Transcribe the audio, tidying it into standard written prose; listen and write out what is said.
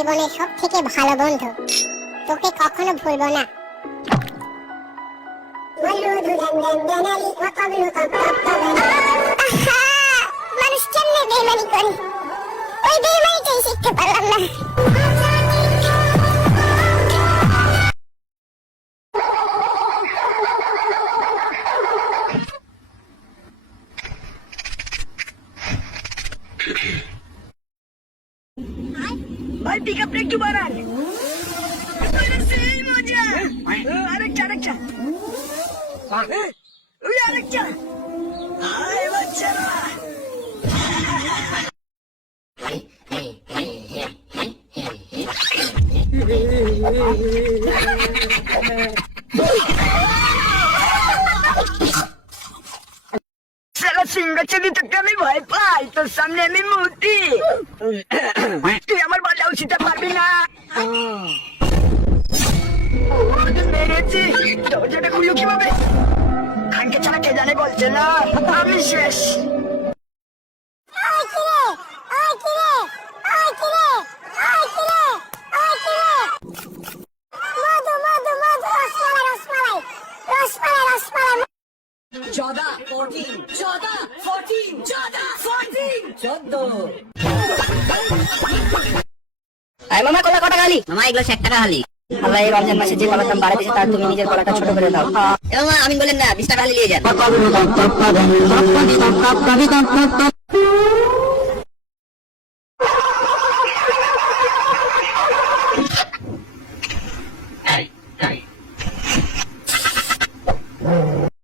জীবনের সব থেকে ভালো বন্ধু, তোকে কখনো ভুলবো না। মানুষ কেমনে বেইমানি করে, ওই বেইমানিটাই শিখতে পারলাম না। भाई पिकअप ब्रेक क्यों मारा? अरे सही मजा। আরেকটা ওই আরেকটা। হায় বাচ্চারা। সালা সিংহাসনে তোকে আমি ভয় পাই, তোর সামনে আমি মূর্তি। তুই আমার বাধা উচিত পারবি না। মেরেছি, দরজাটা খুললো কিভাবে? খানকে ছাড়া কে জানে বলছে না, আমি শেষ। মামা কলা কটা খালি? মামা এগুলো 60 টাকা খালি। আল্লাহ এই রমজান মাসে যে কলার দাম বাড়ায় দিয়েছে তার তুমি নিজের কলাটা ছোট করে দাও। মামা আমি বলেন না 20 টাকা খালি নিয়ে যান।